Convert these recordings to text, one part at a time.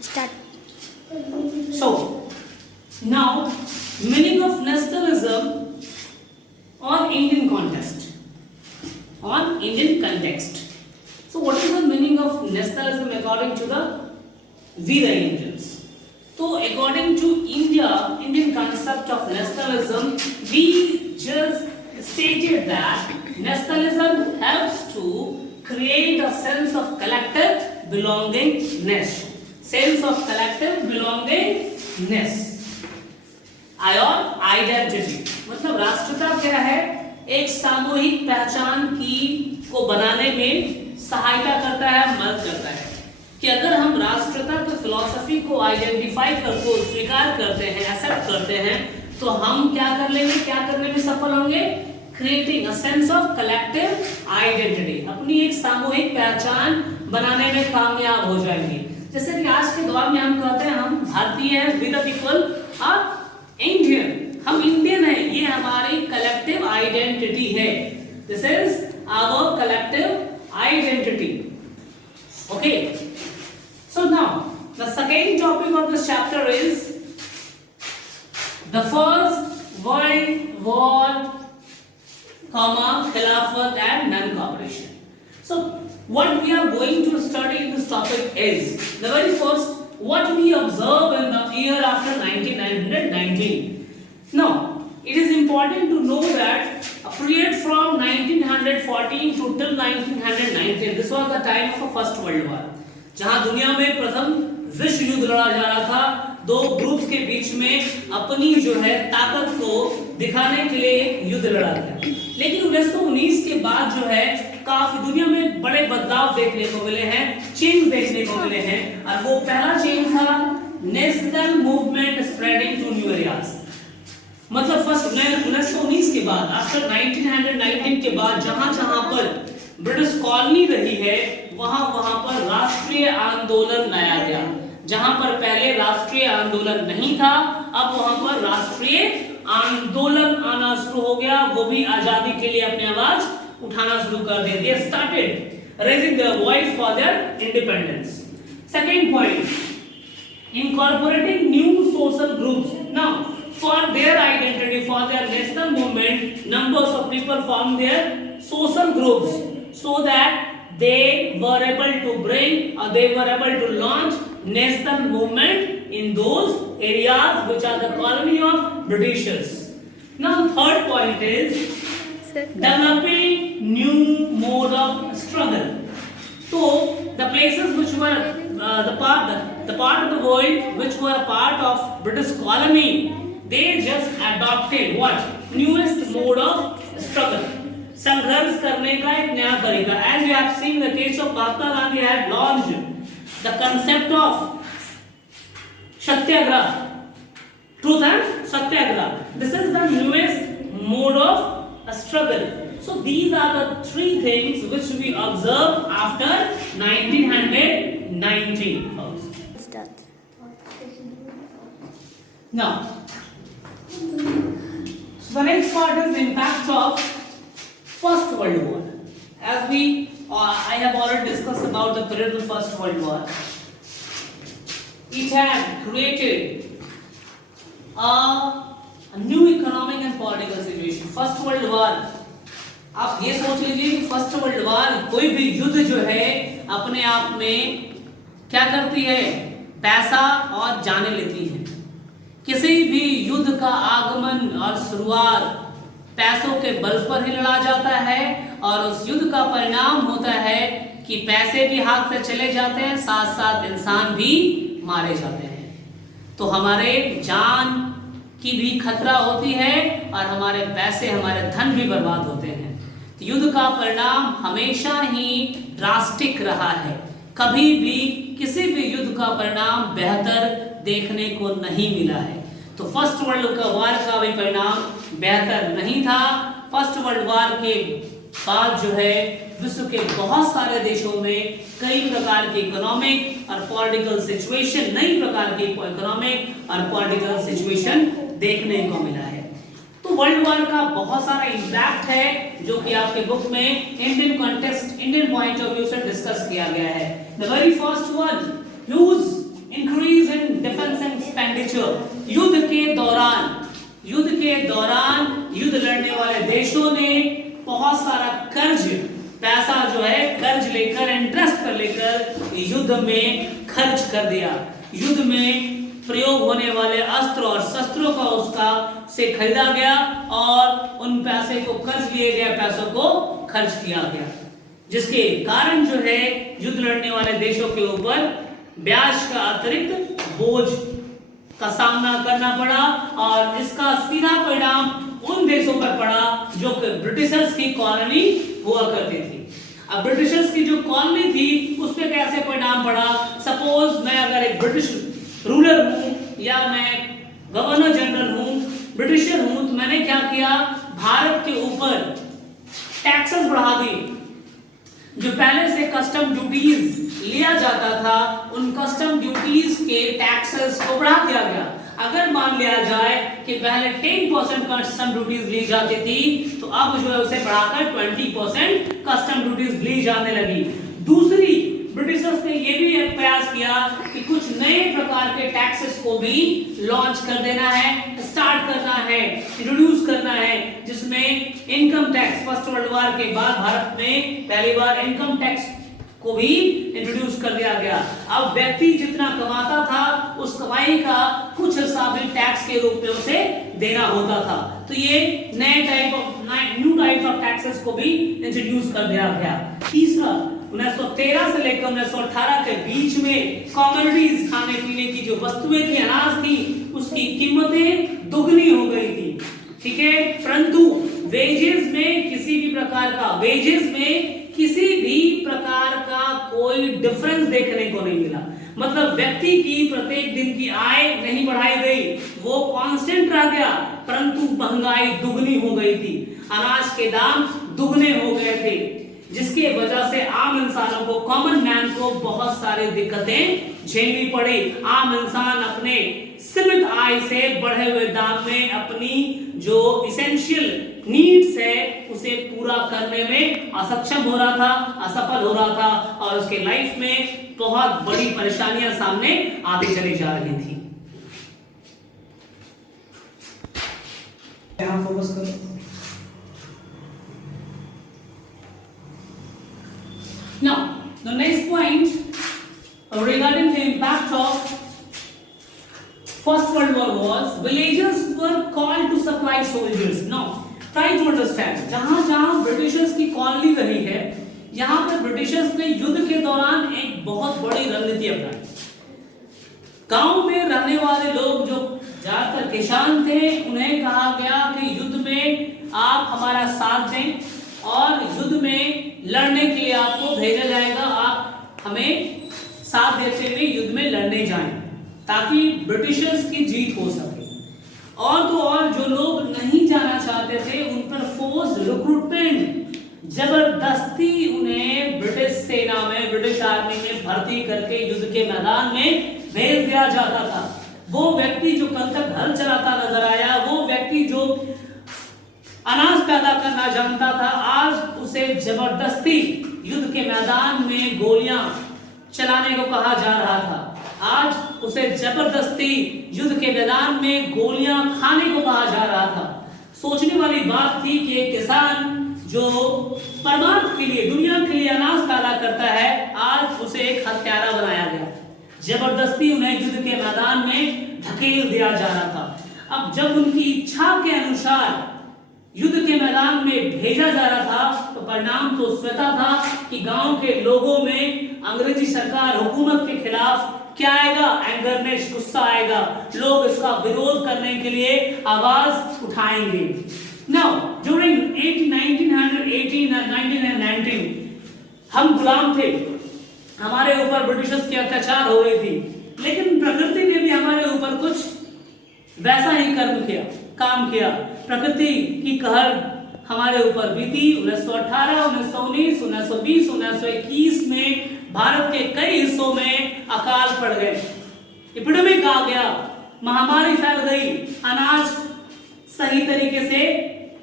Start. So, now meaning of nationalism on Indian context. On Indian context. So, what is the meaning of nationalism according to the Indians? So, according to Indian concept of nationalism, we just stated that nationalism helps to create a sense of collective belongingness. Sense of collective belongingness. और identity मतलब राष्ट्रता क्या है? एक सामूहिक पहचान को बनाने में सहायता करता है, मदद करता है कि अगर हम राष्ट्रता के फिलॉसफी को आइडेंटिफाई करके स्वीकार करते हैं, एक्सेप्ट करते हैं, तो हम क्या कर लेंगे, क्या करने में सफल होंगे? Creating a sense of collective identity, अपनी एक सामूहिक पहचान बनाने में कामयाब हो जाएंगे। जैसे कि आज के दौर में हम कहते हैं हम भारतीय हैं, we the people are Indian, हम इंडियन हैं, ये हमारी कलेक्टिव आइडेंटिटी है। This is our collective identity. Okay, so now the second topic of this chapter is the first world war, Khilafat and non cooperation. So what we are going to study in this topic is the very first what we observe in the year after 1919. Now it is important to know that a period from 1914 to till 1919, this was the time of a first world war, जहां दुनिया में प्रथम विश्व युद्ध लड़ा जा रहा था। दो ग्रुप्स के बीच में अपनी जो है ताकत को दिखाने के लिए एक युद्ध लड़ा गया। लेकिन 1919 के बाद जो है काफी दुनिया में बड़े बदलाव देखने को मिले हैं, चेंज देखने को मिले हैं, और वो पहला चेंज था national movement spreading to new areas. मतलब फर्स्ट 1919 के बाद आफ्टर 1919 के बाद जहां जहां पर ब्रिटिश कॉलोनी रही है वहां वहां पर राष्ट्रीय आंदोलन लाया गया। जहां पर पहले राष्ट्रीय आंदोलन नहीं था, अब वहां पर राष्ट्रीय आंदोलन आना शुरू हो गया। वो भी आजादी के लिए अपनी आवाज उठाना शुरू कर दिया। They started raising their voice for their independence. Second point, incorporating new social groups. Now, for their identity, for their national movement, numbers of people formed their social groups so that they were able to they were able to launch national movement in those areas which are the colony of Britishers. Now, third point is developing new mode of struggle. So the places which were the part of the world which were a part of British colony, they just adopted what newest mode of struggle, संघर्ष करने का एक नया तरीका। As you have seen the case of Mahatma Gandhi had launched the concept of satyagraha, truth and satyagraha. This is the newest mode of struggle. So these are the three things which we observe after 1919. Start. Now, so the next part is the impact of First World War. As I have already discussed about the period of First World War. It had created a new economic and political situation. First World War, आप ये सोच लीजिए कि first world war, कोई भी युद्ध जो है अपने आप में क्या करती है? पैसा और जाने लेती है। किसी भी युद्ध का आगमन और शुरुआत पैसों के बल पर ही लड़ा जाता है, और उस युद्ध का परिणाम होता है कि पैसे भी हाथ से चले जाते हैं, साथ साथ इंसान भी मारे जाते हैं। तो हमारे जान की भी खतरा होती है और हमारे पैसे, हमारे धन भी बर्बाद होते हैं। तो युद्ध का परिणाम हमेशा ही ड्रास्टिक रहा है। कभी भी किसी भी युद्ध का परिणाम बेहतर देखने को नहीं मिला है। तो फर्स्ट वर्ल्ड वॉर का भी परिणाम बेहतर नहीं था। फर्स्ट वर्ल्ड वॉर के बाद जो है विश्व के बहुत सारे देशों में कई प्रकार की इकोनॉमिक और पॉलिटिकल सिचुएशन, नई प्रकार की इकोनॉमिक और पॉलिटिकल सिचुएशन देखने को मिला है। तो वर्ल्ड वॉर का बहुत सारा इम्पैक्ट है जो कि आपके बुक में Indian context, Indian point of view से डिस्कस किया गया है। The very first one, huge expenditure. युद्ध के दौरान युद्ध लड़ने वाले देशों ने बहुत सारा पैसा जो है कर्ज लेकर, इंटरेस्ट पर लेकर युद्ध में खर्च कर दिया। युद्ध में प्रयोग होने वाले अस्त्र और शस्त्रों का उसका से खरीदा गया और उन पैसे को, कर्ज लिए गए पैसों को खर्च किया गया, जिसके कारण जो है युद्ध लड़ने वाले देशों के ऊपर ब्याज का अतिरिक्त बोझ का सामना करना पड़ा और इसका सीधा परिणाम उन देशों पर पड़ा जो कि ब्रिटिशर्स की कॉलोनी हुआ करती थी। अब ब्रिटिशर्स की जो कॉलोनी थी उस पर कैसे परिणाम पड़ा? सपोज मैं अगर एक ब्रिटिश रूलर हूं या मैं गवर्नर जनरल हूं, ब्रिटिशर हूं, तो मैंने क्या किया, भारत के ऊपर टैक्सेस बढ़ा दिए। जो पहले से कस्टम ड्यूटीज लिया जाता था, उन कस्टम ड्यूटीज के टैक्सेस को बढ़ा दिया गया। अगर मान लिया जाए कि पहले 10% कस्टम ड्यूटीज ली जाती थी, तो अब जो है उसे बढ़ाकर 20% कस्टम ड्यूटीज ली जाने लगी। दूसरी, ब्रिटिशर्स ने यह भी एक प्रयास किया कि कुछ नए प्रकार के टैक्सेस को भी लॉन्च कर देना है, स्टार्ट करना है, इंट्रोड्यूस करना है, जिसमें income tax, first world war के बाद भारत में पहली बार इनकम टैक्स को भी इंट्रोड्यूस कर दिया गया। अब व्यक्ति जितना कमाता था उस कमाई का कुछ हिस्सा भी टैक्स के रूप में उसे देना होता था। तो ये न्यू टाइप ऑफ टैक्सेस को भी इंट्रोड्यूस कर दिया गया। तीसरा, 1913 से लेकर 1918 के बीच में कमोडिटीज, खाने पीने की जो वस्तुएं थी, अनाज थी, उसकी कीमतें दुगनी हो गई थी। ठीक है, परंतु वेजेस में किसी भी प्रकार का कोई डिफरेंस देखने को नहीं मिला। मतलब व्यक्ति की प्रत्येक दिन की आय नहीं बढ़ाई गई, वो कांस्टेंट रह गया, परंतु महंगाई दुगनी हो गई थी, अनाज के दाम दुगने हो गए थे, जिसके वजह से आम इंसानों को, कॉमन मैन को बहुत सारी दिक्कतें झेलनी पड़ी। आम इंसान अपने सीमित आय से बढ़े हुए दाम में अपनी जो इसेंशियल नीड्स है उसे पूरा करने में असक्षम हो रहा था, असफल हो रहा था और उसके लाइफ में बहुत बड़ी परेशानियां सामने आती चली जा रही थी। यहां फोकस करो। Now, the next point regarding the impact of First World War was villagers were called to supply soldiers. Now, try to understand. जहां ब्रिटिशर्स की कॉलोनी रही है, यहाँ पर ब्रिटिशर्स ने युद्ध के दौरान एक बहुत बड़ी रणनीति अपनाई। गांव में रहने वाले लोग जो ज्यादातर किसान थे, उन्हें कहा गया कि युद्ध में आप हमारा साथ दें और युद्ध में लड़ने के लिए आपको भेजा जाएगा, आप हमें साथ देते हुए युद्ध में लड़ने जाएं ताकि ब्रिटिशर्स की जीत हो सके। और तो और जो लोग नहीं जाना चाहते थे उन पर फोर्स रिक्रूटमेंट, जबरदस्ती उन्हें ब्रिटिश सेना में, ब्रिटिश आर्मी में भर्ती करके युद्ध के मैदान में भेज दिया जाता था। वो व्यक्ति जो कल तक हल चलाता नजर आया, वो व्यक्ति जो अनाज पैदा करना जानता था, आज उसे जबरदस्ती युद्ध के मैदान में गोलियां चलाने को कहा जा रहा था। आज उसे जबरदस्ती युद्ध के मैदान में गोलियां खाने को कहा जा रहा था। सोचने वाली बात थी कि एक किसान जो परमार्थ के लिए, दुनिया के लिए अनाज पैदा करता है, आज उसे एक हत्यारा बनाया गया। जबरदस्ती उन्हें युद्ध के मैदान में धकेल दिया जा रहा था। अब जब उनकी इच्छा के अनुसार युद्ध के मैदान में भेजा जा रहा था, तो परिणाम तो स्वतः था कि गांव के लोगों में अंग्रेजी सरकार, हुकूमत के खिलाफ क्या आएगा? एंगरनेस, गुस्सा आएगा। लोग इसका विरोध करने के लिए आवाज उठाएंगे। नाउ ड्यूरिंग 1919 हम गुलाम थे, हमारे ऊपर ब्रिटिशर्स के अत्याचार हो रहे थे, लेकिन प्रकृति ने भी हमारे ऊपर कुछ वैसा ही काम किया। प्रकृति की कहर हमारे ऊपर बीती। 1918, 1919, 1920, 1921 में भारत के कई हिस्सों में अकाल पड़ गए, एपिडेमिक आ गया, महामारी फैल गई, अनाज सही तरीके से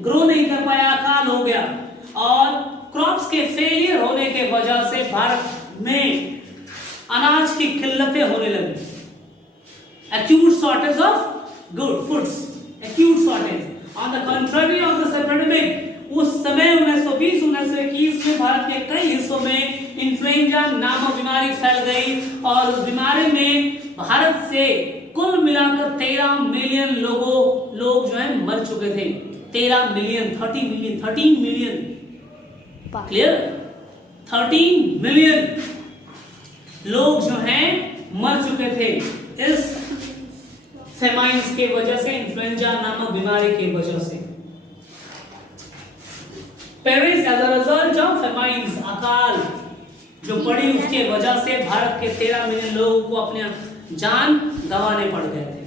ग्रो नहीं कर पाया, अकाल हो गया और क्रॉप्स के फेलियर होने के वजह से भारत में अनाज की किल्लतें होने लगी। acute shortage of good foods, acute shortage. On the contrary of this epidemic, उस समय 1920-1921 में भारत के कई हिस्सों में इन्फ्लुएंजा नामक बीमारी फैल गई और उस बीमारी में भारत से कुल मिलाकर 13 मिलियन लोग जो है मर चुके थे। 13 मिलियन, 13 मिलियन, क्लियर? 13 मिलियन लोग जो हैं मर चुके थे इस फेमाइन्स के वजह से, इन्फ्लुएंजा नामक बीमारी की वजह से। Perish as a result of famines, अकाल जो पड़ी उसके वजह से भारत के 13 मिलियन लोगों को अपने जान गंवाने पड़ गए थे।